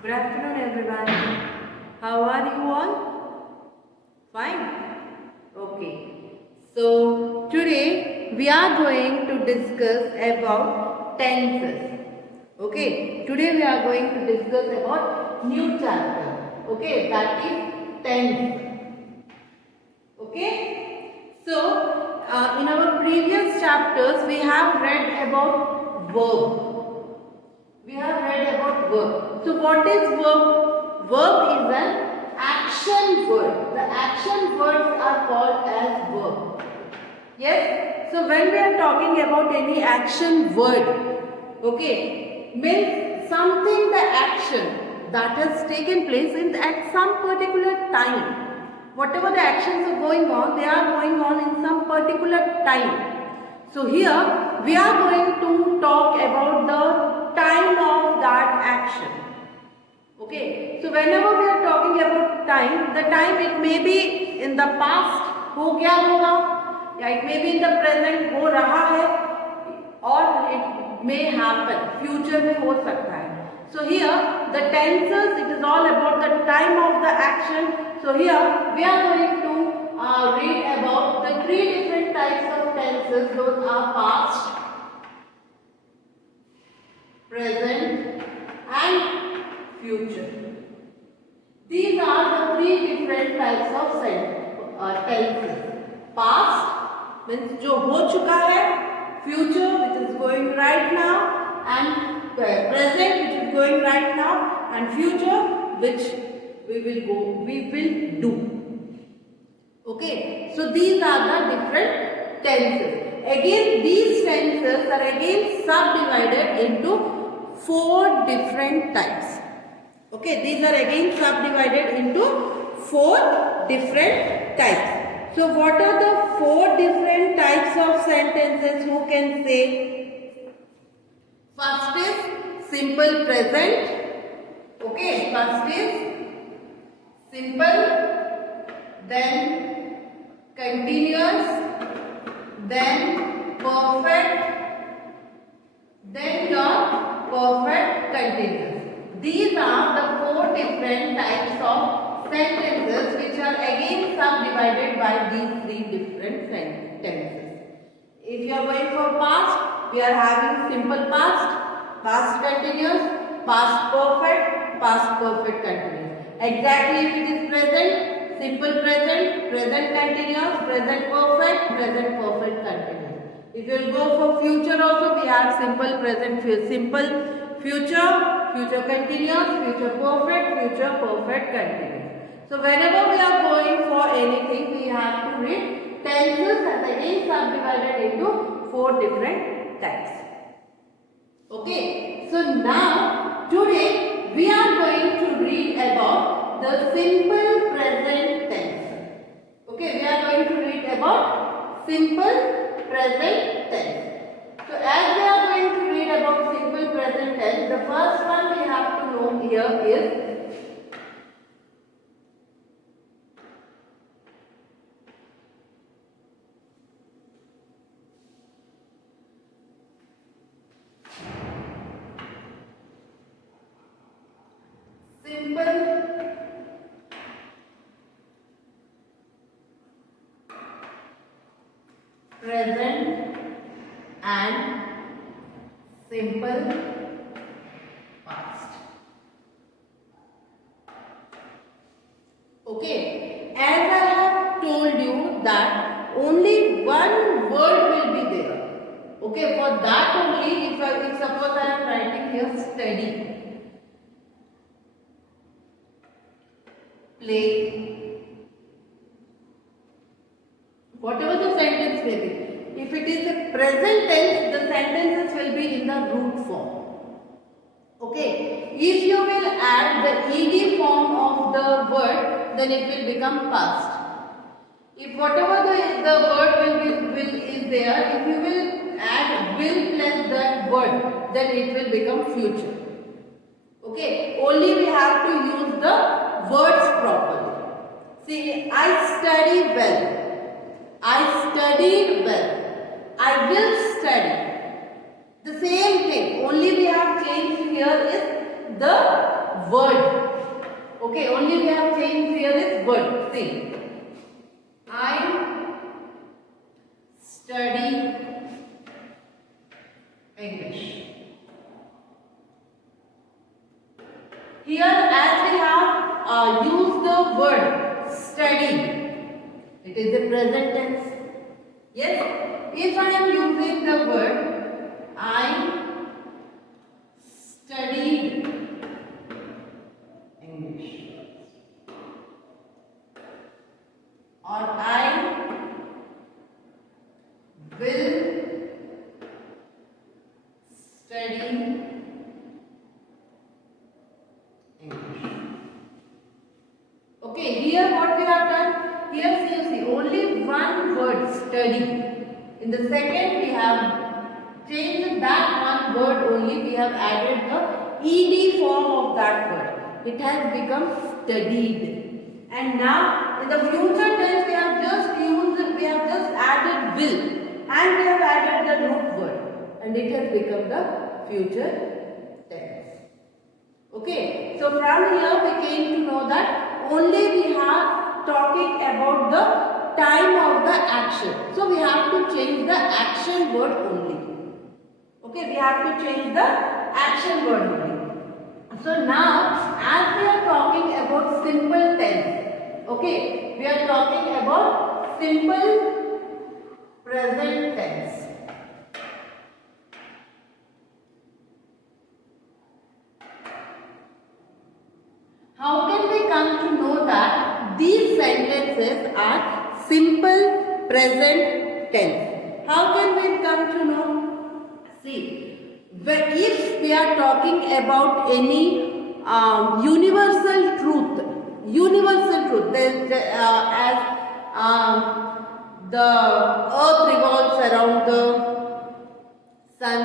Good afternoon, everyone. How are you all? Fine? Okay. So, today we are going to discuss about tenses. Okay. Today we are going to discuss about new chapter. Okay. That is tense. Okay. So, in our previous chapters we have read about verb. We have read about verb. So what is verb? Verb is an action word. The action words are called as verb. Yes? So when we are talking about any action word, okay, means something, the action that has taken place at some particular time. Whatever the actions are going on, they are going on in some particular time. So here we are going to talk about the time of that action. Okay. So whenever we are talking about time, the time it may be in the past, हो गया होगा, या it may be in the present, हो रहा है, or it may happen, future में हो सकता है. So here the tenses, it is all about the time of the action. So here we are going to read about the three different types of tenses. Those are past, present and future. These are the three different types of tenses. Past means जो हो चुका है, future which is going right now, and present which is going right now, and future which we will do. Okay, so these are the different tenses. Again, these tenses are again subdivided into four different types. Okay, these are again subdivided into four different types. So what are the four different types of sentences? Who can say? First is simple present. Okay, first is simple, then continuous, then perfect, then your perfect continuous. These are the four different types of sentences which are again subdivided by these three different tenses. If you are going for past, we are having simple past, past continuous, past perfect continuous. Exactly if it is present, simple present, present continuous, present perfect continuous. If you will go for future also, we have simple present, simple future, future continuous, future perfect continuous. So whenever we are going for anything, we have to read tenses as again subdivided into four different types. Okay, so now today we are going to read about the simple present tense. Okay, we are going to read about simple present tense. So as we are going to read about simple present tense, the first one we have to know here is simple present and simple past. Okay, as I have told you that only one word will be there. Okay, for that only, if suppose I am writing here study, play, whatever the sentence may be. If it is a present tense, the sentences will be in the root form. Okay, if you will add the ed form of the word, then it will become past. If whatever the word is there, if you will add will plus that word, then it will become future. Okay, only we have to use the words properly. See, I study well. I studied well. I will study. The same thing, only we have changed here is the word. Okay, only we have changed here this word. See, I study English. Here, as we have used the word study, it is the present tense. Yes, if I am using the word I studied English, or I will study English. Okay, here what we have done? Here see, only one word study. In the second we have changed that one word only. We have added the ed form of that word. It has become studied. And now in the future tense we have just added will, and we have added the root word, and it has become the future tense. Okay, so from here we came to know that only we are talking about the time of the action. So we have to change the action word only. Okay, we have to change the action word only. So now, as we are talking about simple tense, okay, we are talking about simple present tense. How can we come to know that these sentences are simple present tense? How can we come to know? See, if we are talking about any universal truth, as the earth revolves around the sun,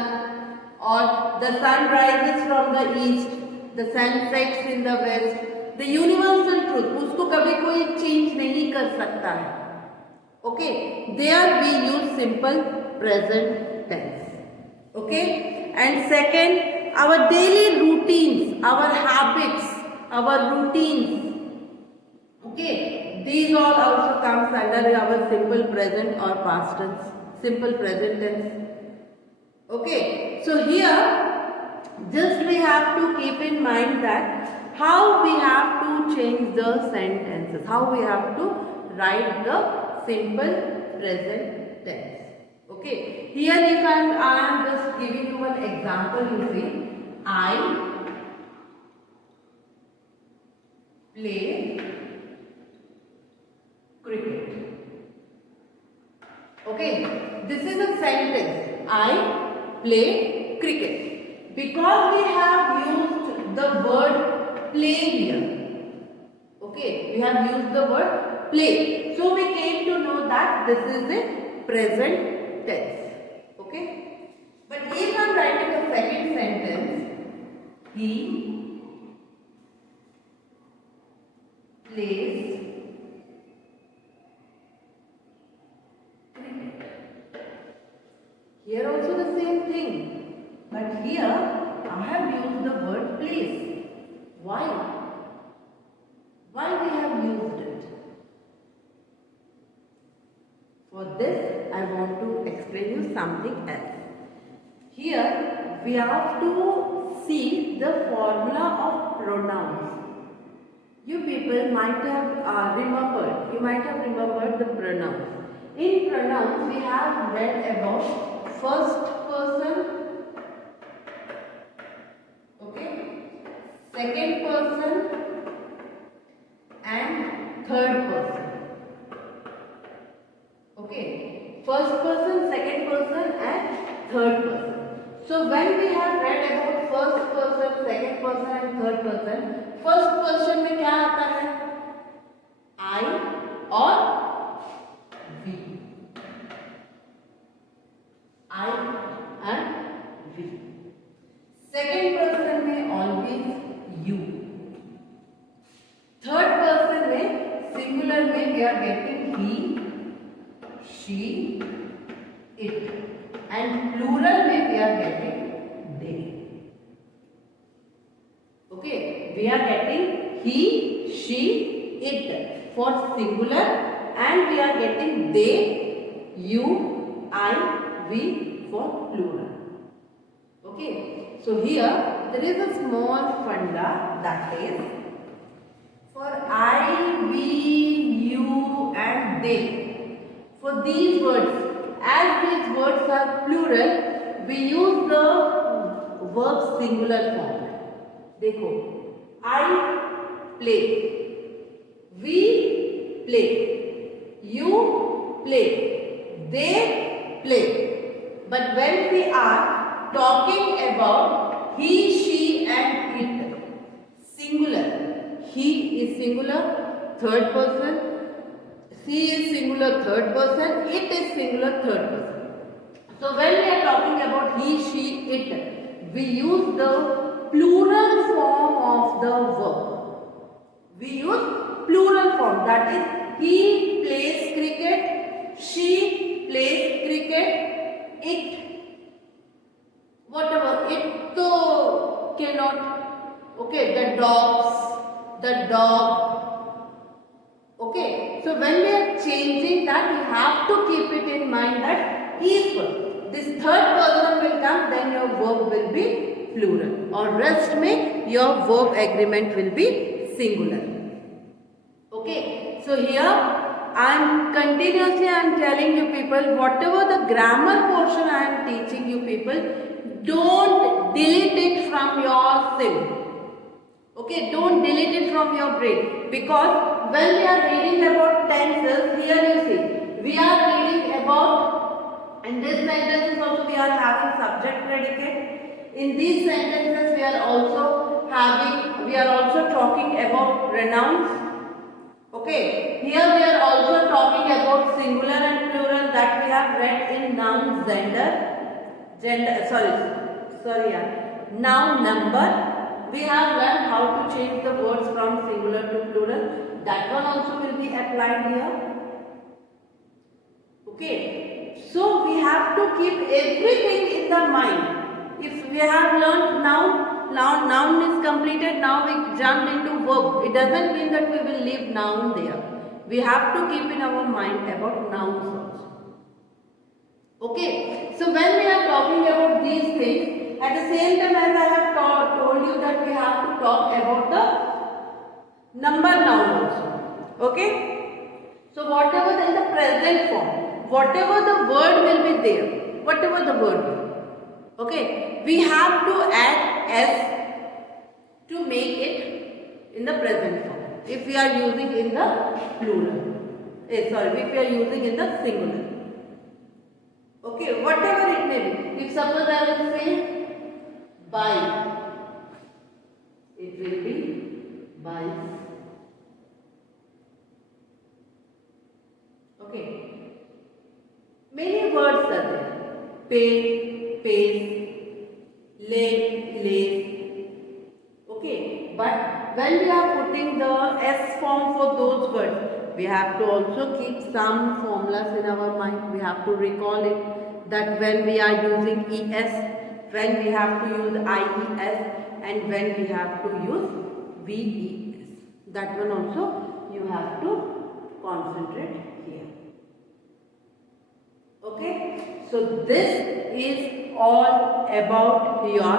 or the sun rises from the east, the sun sets in the west, the universal truth, उसको कभी कोई change नहीं कर सकता है. Okay, there we use simple present tense. Okay, and second, our daily routines, our habits, our routines. Okay, these all also comes under our simple present or past tense, simple present tense. Okay, so here just we have to keep in mind that how we have to change the sentences, how we have to write the simple present tense. Okay, here if I am just giving you an example, you see, I play cricket. Okay, this is a sentence, I play cricket. Because we have used the word play here. Okay, we have used the word play. So we came to know that this is a present tense. Okay. But if I am writing a second sentence, he plays cricket. Here also the same thing. But here I have used the word plays. Why? Why we have used it? For this I want to explain you something else. Here we have to see the formula of pronouns. You people might have remembered, you might have remembered the pronouns. In pronouns we have read about first person, second person and third person. Okay, first person, second person and third person. So when we have read about first person, second person and third person, first person में क्या आता है? I और we. I and we. Second person में always you. Third person में singular में we are getting he, she, it, and plural में we are getting they. Okay, we are getting he, she, it for singular, and we are getting they, you, I, we for plural. Okay, so here there is a small funda, that is for I, we, you and they. For these words, as these words are plural, we use the verb singular form. देखो, I play, we play, you play, they play. But when we are talking about he, she and it, singular, he is singular, third person, she is singular, third person, it is singular, third person. So when we are talking about he, she, it, we use the plural form of the verb. We use plural form, that is he plays cricket, she plays cricket, it, whatever, it to cannot, okay, the dog, okay. So when we are changing that, we have to keep it in mind that if this third person will come, then your verb will be plural, or rest mein your verb agreement will be singular. Okay, so here I am telling you people, whatever the grammar portion I am teaching you people, don't delete it from your sim. Okay, don't delete it from your brain, because when we are reading about tenses, here you see, we are reading about, in this sentences also we are having subject predicate. In these sentences we are also talking about pronouns. Okay, here we are also talking about singular and plural that we have read in noun noun number. We have learned how to change the words from singular to plural. That one also will be applied here. Okay, so we have to keep everything in the mind. If we have learned noun is completed, now we jumped into verb. It doesn't mean that we will leave noun there. We have to keep in our mind about nouns also. Okay, so when we are talking about these things, at the same time as I have told you that we have to talk about the number noun also. Okay, so whatever in the present form, whatever the word will be there, whatever the word will. Okay, we have to add s to make it in the present form. If we are using in the plural, if we are using in the singular. Okay, whatever it may be. If suppose I will say buy, it will be buys. Okay, many words are there. Pay, pays, lay, lays. Okay, but when we are putting the S form for those words, we have to also keep some formulas in our mind. We have to recall it, that when we are using ES, when we have to use IES, and when we have to use VES. That one also you have to concentrate here. Okay, so this is all about your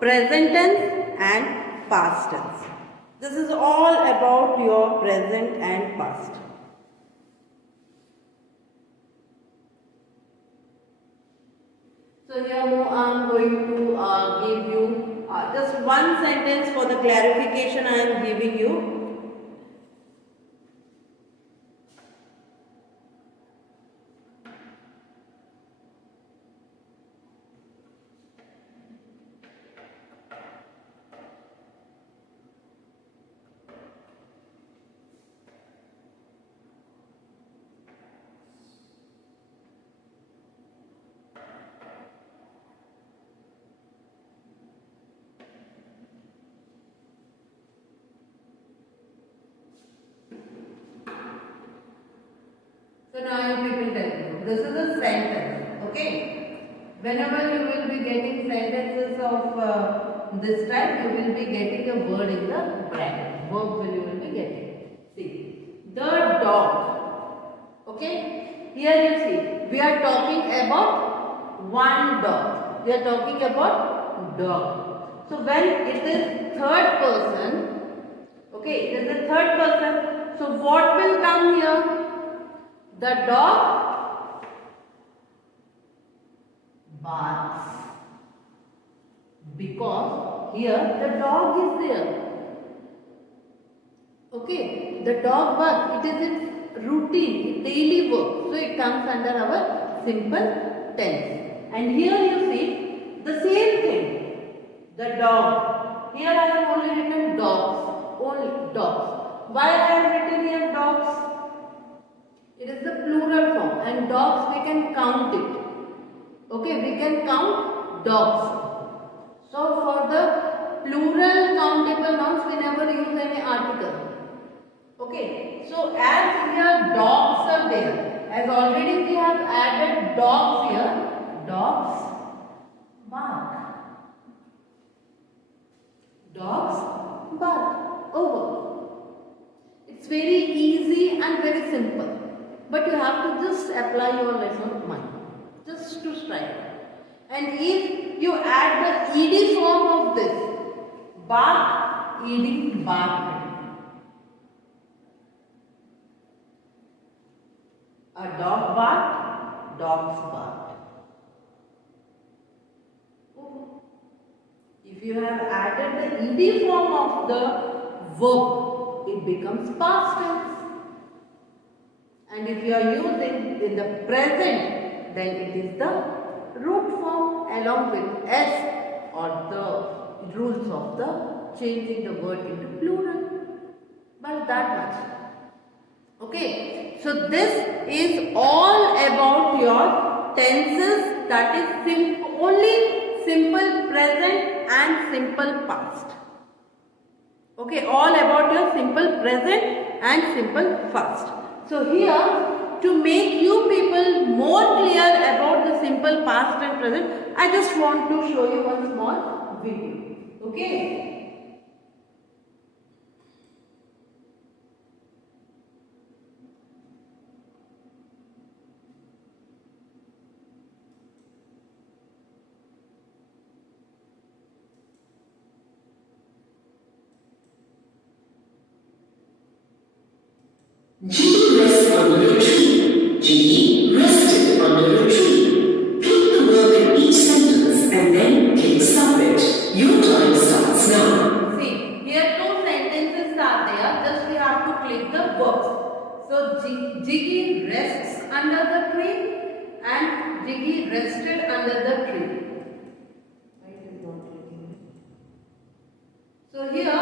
present tense and past tense. This is all about your present and past. So here I am going to give you just one sentence for the clarification I am giving you. So now you people tell me, this is a sentence, okay? Whenever you will be getting sentences of this time you will be getting a word in the bracket. Verb will you will be getting. See, the dog. Okay, here you see, we are talking about one dog. We are talking about dog. So when it is third person, okay, it is the third person. So what will come here? The dog barks, because here the dog is there. Okay, the dog barks. It is its routine, daily work. So it comes under our simple tense. And here you see the same thing. The dog. Here I have only written dogs. Only dogs. Why I have written here dogs? It is the plural form, and dogs we can count it. Okay, we can count dogs. So for the plural countable nouns we never use any article. Okay, so as here dogs are there, as already we have added dogs here, dogs bark. Dogs bark. Over. It's very easy and very simple. But you have to just apply your lesson mind. Just to strike. And if you add the ed form of this, bark, ed, bark. A dog barked, dogs barked. If you have added the ed form of the verb, it becomes past tense. And if you are using in the present, then it is the root form along with s, or the rules of the changing the word into plural. But that much. Okay, so this is all about your tenses, that is only simple present and simple past. Okay, all about your simple present and simple past. So here, to make you people more clear about the simple past and present, I just want to show you one small video. Okay. Jiggy rested under a tree. Jiggy rested under a tree. Pick the verb in each sentence and then click submit. Your time starts now. See, here two sentences are there. Just we have to click the verbs. So, Jiggy rests under the tree and Jiggy rested under the tree. Why it is not clicking? So, here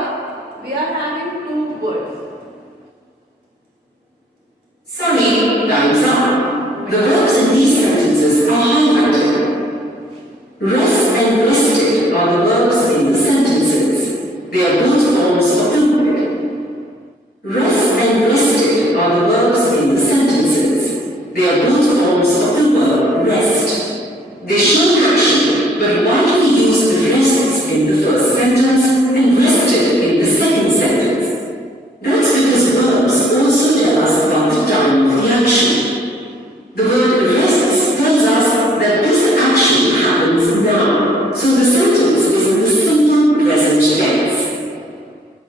we are having two words. Sorry, time's up. The verbs in these sentences are highlighted. Rest and rested are the verbs in the sentences. They are both forms of the word. Rest and rested are the verbs in the sentences. They are both forms of the verb rest. They show action, but why do we use the rests in the first sentence and rested in the second sentence? That's because verbs also tell us about the time of the action. The word rests tells us that this action happens now, so the sentence is in the simple present tense.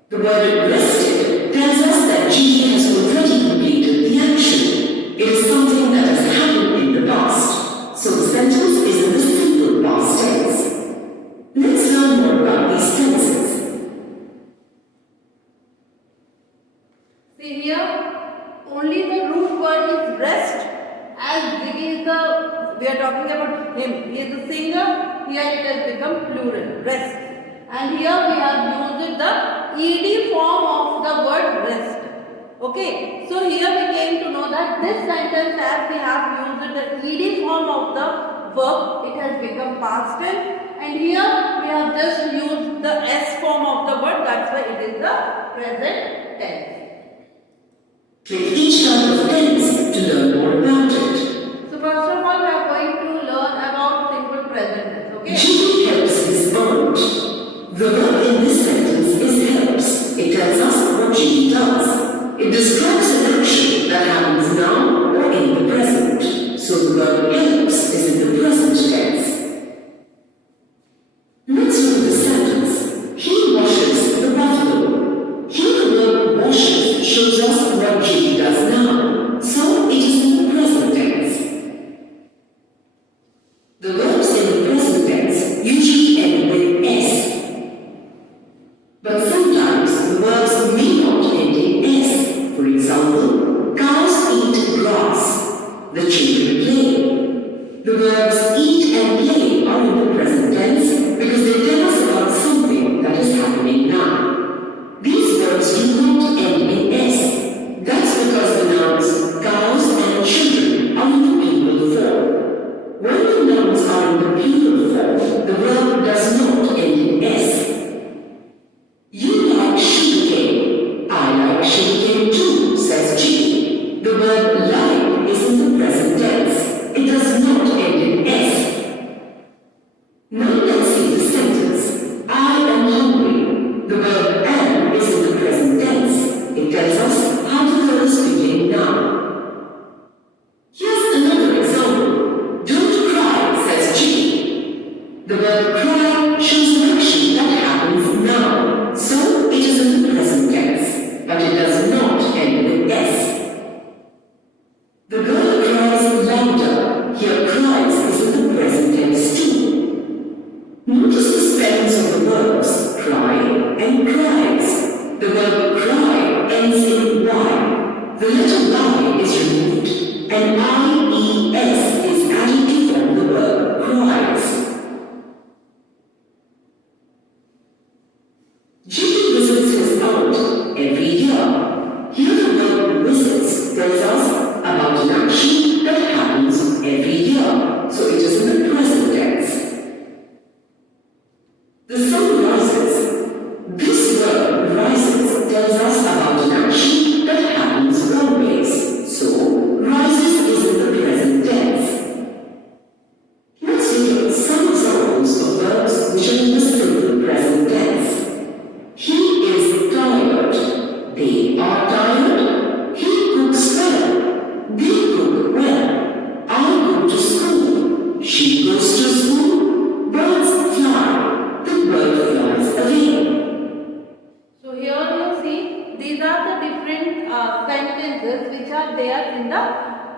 The word rested tells us that Jiggy has already completed the action. It is something that has happened in the past, so the sentence is in the simple past tense. Let's learn more about these tenses. See here, only the root word is rest, as Jiggy is the, we are talking about him, he is the singer, here it has become plural, rest. And here we have used the ed form of the word rest. Okay, so here we came to know that this sentence, as we have used the ed form of the verb, it has become past tense. And here we have just used the s form of the word, that's why it is the present tense. Click each type of tense to learn more about it. So first of all, we are going to learn about simple present tense. Okay. Jiggy helps his aunt. The verb in this sentence is helps. It tells us what Jimmy does. It describes an action that happens now or in the present. So the verb helps is in the present tense. Let's look at the sentence. He washes the buffalo. Here the verb washes shows us what Jimmy does now. So it is in the present tense. The verbs in the present tense usually end with S. But sometimes the verbs may not end in S. For example, cows eat grass. The children play. The verbs eat and play are in the present tense because they tell us about something that is happening now. These verbs do not end in S. That's because the nouns cows and children are in the plural form. When the nouns are in the plural form, the verb does not end in S. You like sugarcane. I like sugarcane too, says Jimmy. The verb like is in the present tense. It does not end in S. Now let's see the sentence. I am hungry. The verb am is in the present tense. It tells us how the girl is feeling now. Here's another example. Don't cry, says Jimmy. The verb cry shows an action that happens now. So it is in the present tense, but it does not end with S. The girl cries louder. Here cries is in the present tense too. Notice the spellings of the verbs cry and cries. The verb cry ends in Y. The letter Y is removed and IES is added to form the verb cries. Jimmy visits his aunt every year. Here the verb visits tells us about an action that happens every year, so it is in the present tense. The sun rises. This verb rises tells us about an action that happens always, so rises is in the present tense. Let's look at some examples of verbs which are in the simple present tense. He is tired. They are tired. He cooks well. They cook well. I go to school. She goes to school. Birds fly. The bird flies away. So here you see these are the different sentences which are there in the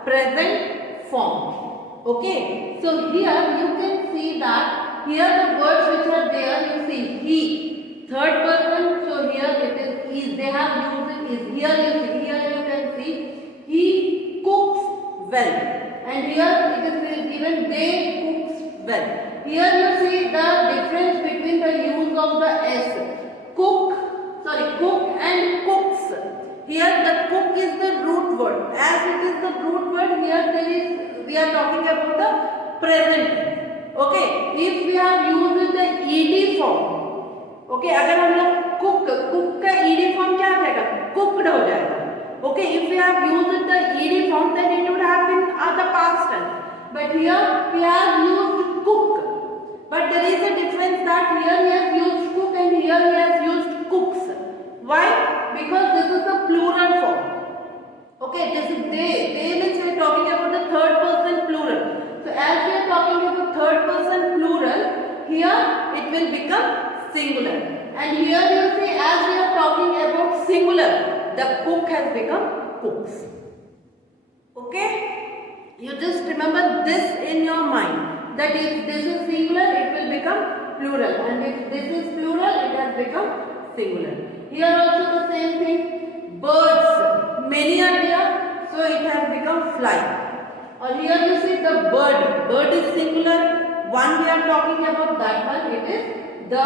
present form. Okay. So here you can see that here the words which are there you see he. Third person, so here it is they have used is. Here you can see he cooks well, and here it is given they cooks well. Here you see the difference between the use of the S. Cook and cooks. Here the cook is the root word. As it is the root word, here we are talking about the present. Okay, if we have used the ed form. Okay अगर हम लोग cook का ED form क्या आ जाएगा cooked हो जाएगा okay if we have used the ED form then it would have been the past tense but here we have used cook but there is a difference that here we have used cook and here we have used cooks why because this is the plural form okay this is they means we are talking about the third person plural so as we are talking about third person plural here it will become singular, and here you see as we are talking about singular the cook has become cooks. Okay, you just remember this in your mind that if this is singular it will become plural, and if this is plural it has become singular. Here also the same thing, birds many are there so it has become fly, or here you see the bird is singular, one we are talking about, that one it is the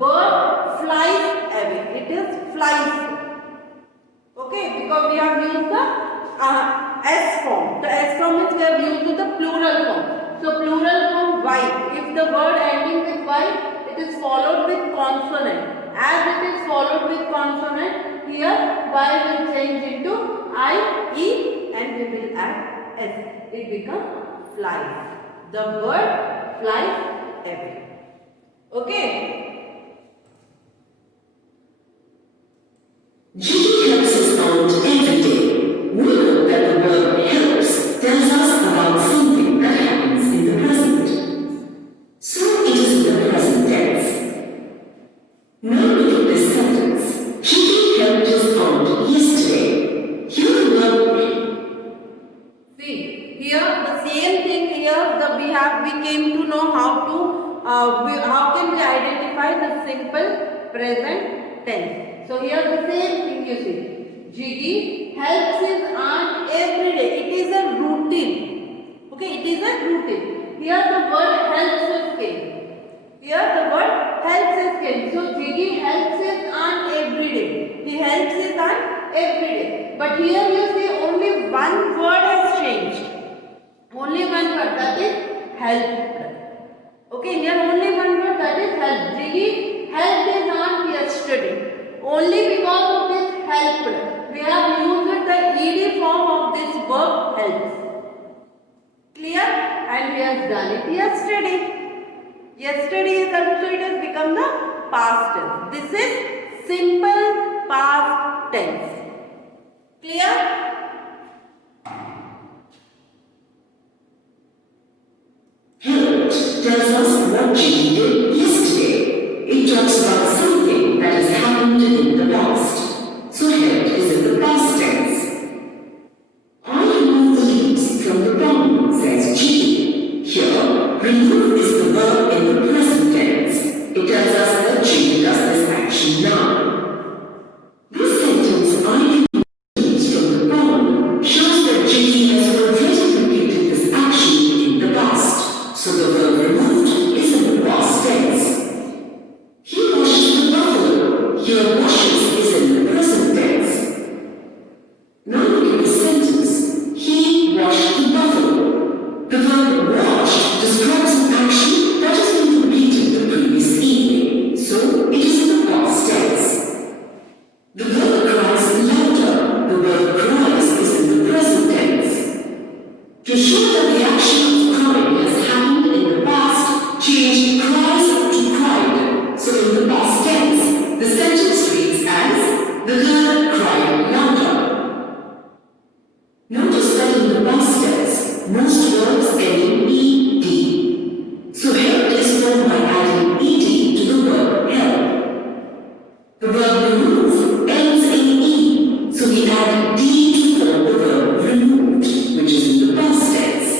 bird flies away. It is flies. Okay, because we have used the S form. The S form means we have used the plural form. So plural form Y. If the word ending with Y, it is followed with consonant. As it is followed with consonant, here Y will change into I, E, and we will add S. It becomes flies. The bird flies away. Okay. how can we identify the simple present tense? So here the same thing you see. Jiggy helps his aunt every day. It is a routine. Okay, it is a routine. Here the word helps is came. Here the word helps is came. So Jiggy helps his aunt every day. He helps his aunt every day. But here you see only one word has changed. Only one word, that is helped. Okay, here only one word, that is helped. Jiggy helped his aunt yesterday. Only because of this helped, we have used the ed form of this verb helps. Clear? And we have done it yesterday. Yesterday is also, it has become the past tense. This is simple past tense. Clear? Helped tells us what Jimmy did yesterday. It talks about something that has happened in the past. So helped is in the past tense. I remove the leaves from the pond, says Jimmy. Here, remove is the verb in the present tense. It tells us that Jimmy does this action now. This sentence, I remove the leaves from the pond, shows that Jimmy has already completed this action in the past. So the verb removed is in the past tense. He washes the buffalo. Here washes is in the present tense. Now look at the sentence. He washed the buffalo. The verb washed describes an action that has been completed the previous evening. So it is in the past tense. The verb cries louder. The verb cries is in the present tense. To show that the action of crying has happened in the past, change cries to cried. So in the past tense, the sentence reads as, the girl cried louder. Notice that in the past tense, most verbs end in ed. So helped is formed by adding ed to the verb help. The verb remove ends in e, so we add d to form the verb removed, which is in the past tense.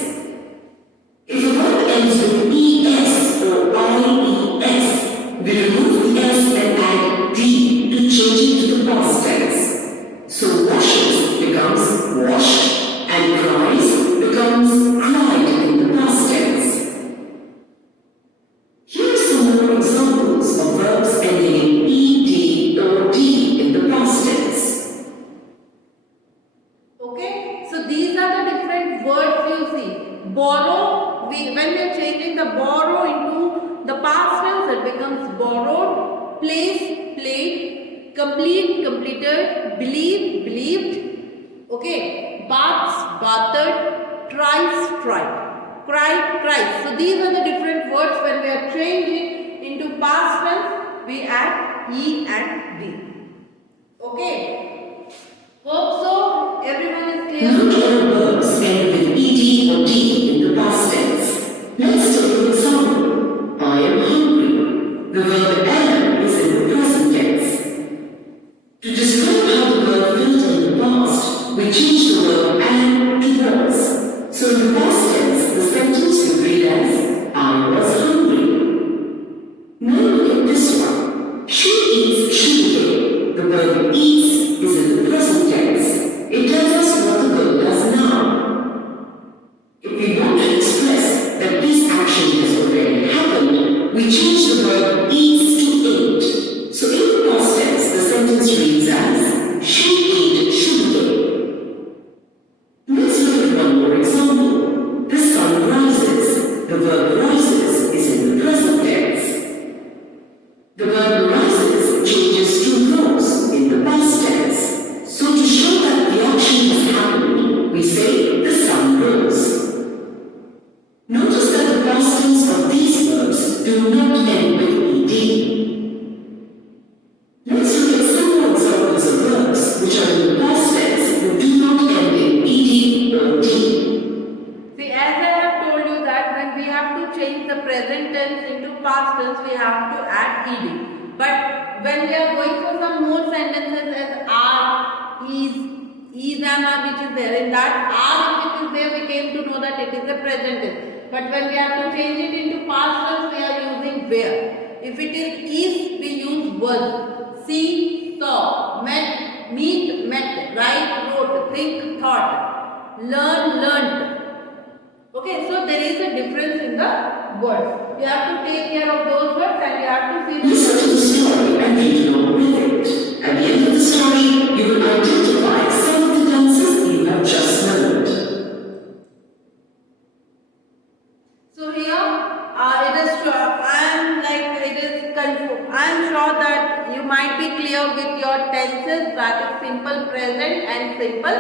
If a verb ends with es or ies, we remove the s and add d to change it to the past tense. So washes becomes washed and cries becomes cried in the past tense. Here are some more examples of verbs ending in ed or d in the past tense. Okay, so these are the different words you see. Borrow, when we are changing the borrow into the past tense, it becomes borrowed. Place, played. Complete, completed. Believe, believed. Okay, baths, bathed. Tries, tried. Cried, cries. So these are the different words. When we are changing into past tense, we add e and d. Okay. Hope so. Everyone is clear. Not all verbs end with ed or d in the past tense. Let's take an example. I am hungry. The verb am is in the present tense. To describe how the verb felt in the past, we change the verb am to was. So in the past tense, the sentence will read as I was hungry. Now look at this one. She eats sugarcane. The verb eats is in the present tense. It tells us what the girl does now. If we want to express that this action has already happened, we change the verb eats to ate. So in the past tense, the sentence reads as she ate sugarcane. Let's look at one more example. The sun rises. The verb rises is in the present tense. The verb rises changes to rose in the past tense. So to show that the action has happened, we say the sun rose. Notice that the past tense of these verbs do not end with ed. Let's look at some more examples of verbs which are in the past tense but do not end in ed or d. See, as I have told you that when we have to change the present tense into past tense, we have to add ed. But when we are going for some more sentences as are, is and are which is there, in that are which is there, we came to know that it is a present tense. But when we have to change it into past tense, we are using where. If it is, we use was. See, saw, met, meet, met, write, wrote, think, thought, learn, learnt. Okay, so there is a difference in the words. You have to take care of those words and you have to see the Listen to the story and read along with it. At the end of the story, you will identify some of the tenses you have just learned. So here it is sure I am sure that you might be clear with your tenses, that is simple present and simple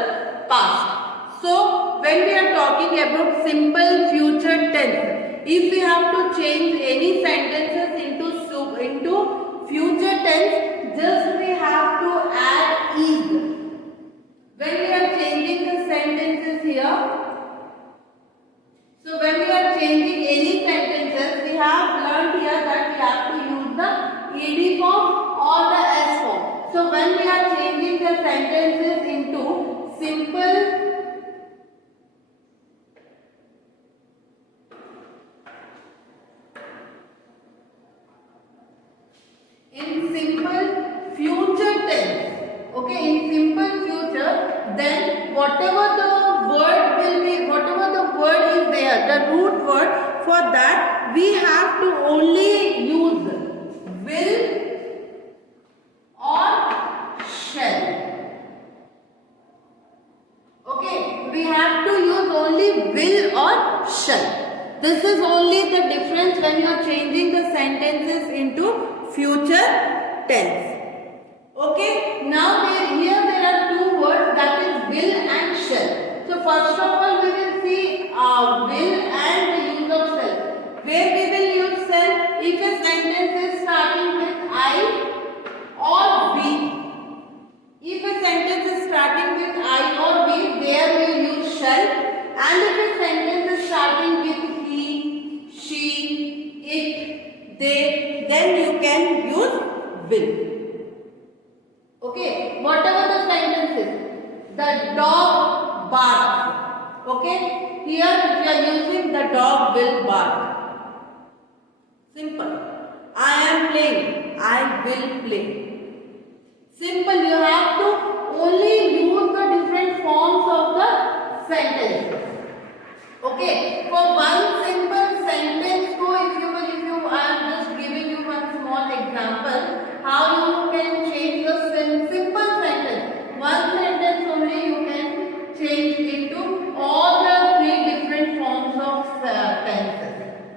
past. So when we are talking about simple future tense, if we have to change any sentences into future tense, just we have to add is. When we are changing the sentences here, so when we are changing any sentences, we have learned here that we have to use the ed form or the s form. So when we are changing the sentences into simple future tense, okay, in simple future, then whatever the word is there, the root word, for that we have to only use will or shall. Okay, we have to use only will or shall. This is only the difference when you are changing the sentences into future tense. Okay, now here there are two words, that is will and shall. So first of all we will see will and the use of shall. Where we will use shall? If a sentence is starting with I or we. If a sentence is starting with I or we, there we use shall. And if a sentence is starting with he, she, it, they, then you can use will. Okay, whatever the sentence is, the dog barks. Okay, here we are using the dog will bark. Simple. I am playing, I will play. Simple, you have to only use the different forms of the sentence. Okay, for one simple sentence, so if I am just giving you one small example, how you can change the simple sentence. One sentence only you can change into all the three different forms of tenses.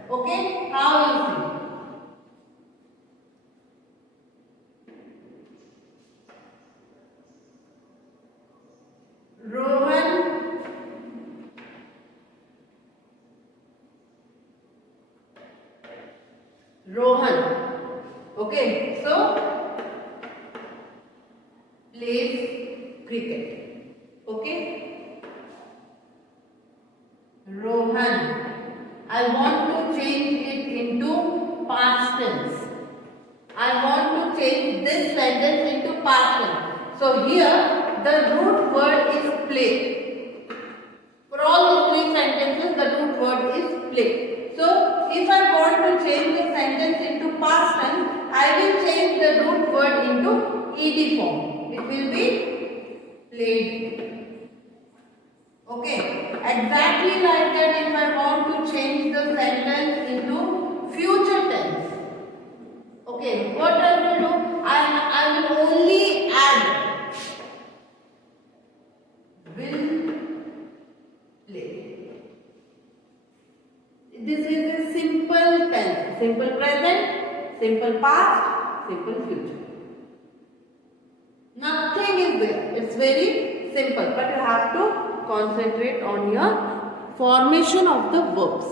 Okay, how you see? Rohan. Okay, so plays cricket. Okay, Rohan. I want to change it into past tense. I want to change this sentence into past tense. So here the root word is play. For all the three sentences, the root word is play. So if I want to change the sentence into past tense, I will change the root word into ed form. It will be played. Okay, exactly like that. If I want to change the sentence into future tense, okay, what I will do? I will only add will play. This is a simple tense, simple present, simple past, simple future. Nothing is there. It's very simple, but you have to concentrate on your formation of the verbs.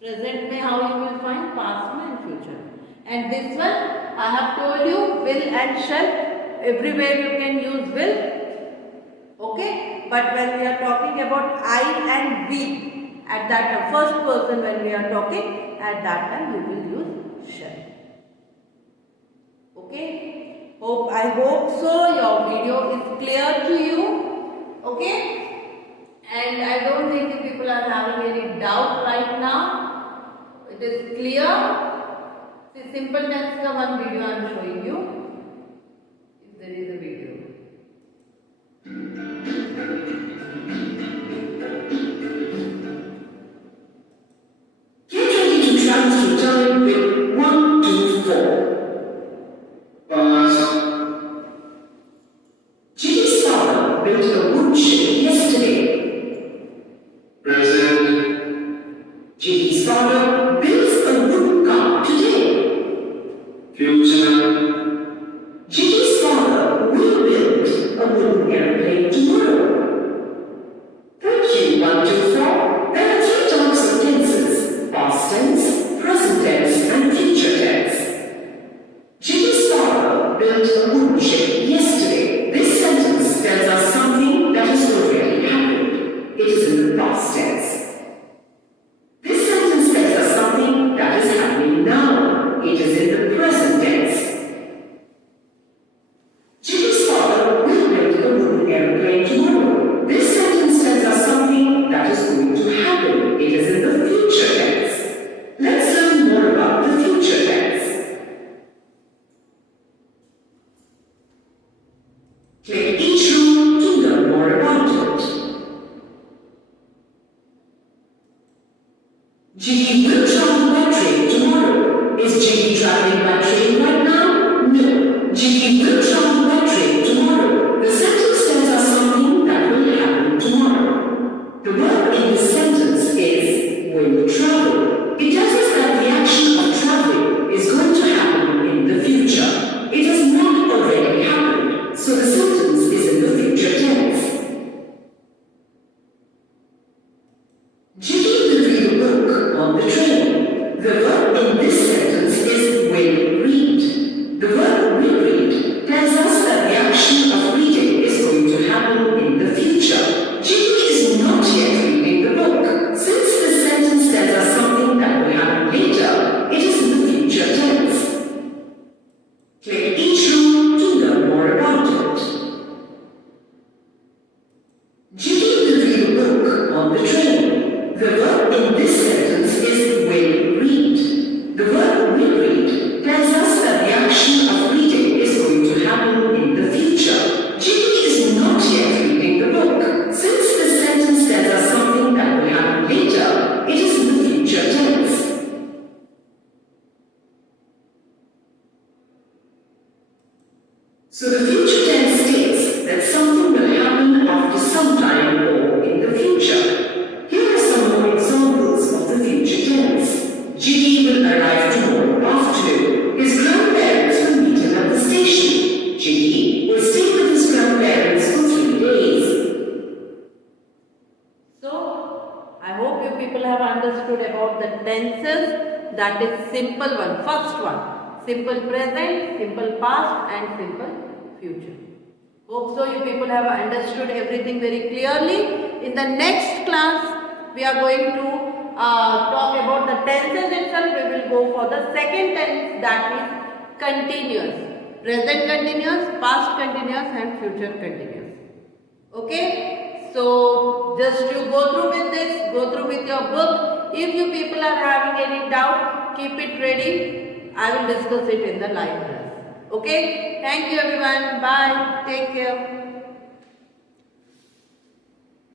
Present mein how you will find, past mein and future. And this one I have told you, will and shall. Everywhere you can use will. Okay, but when we are talking about I and we, at that time, first person when we are talking, at that time we will use shall. Okay, I hope so your video is clear to you. Okay, and I don't think you people are having any doubt right now. It is clear. See, simple tense का one video I am showing you. If there is a video. Get ready to travel through time with 1, 2, 4. Pause. Ginny's father built a wood shed yesterday. Present. Ginny's father builds a wood car today. Future. Ginny's father will build a wooden airplane tomorrow. Thank you, 1, 2, 4. There are 3 types of tenses: past tense, present tense, and future tense. Ginny's father built a wooden shed yesterday. This sentence tells us something that has already happened. It is in the past tense. This sentence tells us something that is happening now. It is in the present tense. Ginny's father will build a wooden airplane tomorrow. This sentence tells us something that is going to happen. It is in the future tense. Let's learn more about the future tense. Click each room to learn more about it. Ginny will travel by train tomorrow. Is Ginny traveling by train right now? No. Ginny will travel by train tomorrow. The sentence tells us something that will happen tomorrow. The verb in this sentence is will travel. It tells us that the action of traveling is going to happen in the future. It has not already happened, so the sentence is in the future tense. Ginny will read a book on the train. The verb in this sentence is will read. The verb will read tells us that the action of reading is going to happen in the future. Ginny is not yet reading the book. Since this sentence tells us something that will happen later, it is in the future tense. Click each room to learn more about it. Ginny will read a book on the train. The verb in this sentence is will read. The verb will read tells us that the action of reading is going to happen in the future. Ginny is not yet reading the book. Since this sentence tells us something that will happen later, it is in the future tense. So the future tense states that something will happen after some time or in the future. Here are some more examples of the future tense. Ginny will arrive tomorrow afternoon. His grandparents will meet him at the station. Ginny will stay with his grandparents for 3 days. So, I hope you people have understood about the tenses. That is simple one. First one, simple present, simple past and simple future. Hope so you people have understood everything very clearly. In the next class, we are going to talk about the tenses itself. We will go for the second tense, that is continuous. Present continuous, past continuous and future continuous. Okay? So, just you go through with this, go through with your book. If you people are having any doubt, keep it ready. I will discuss it in the live class. Okay? Thank you everyone. Bye. Take care.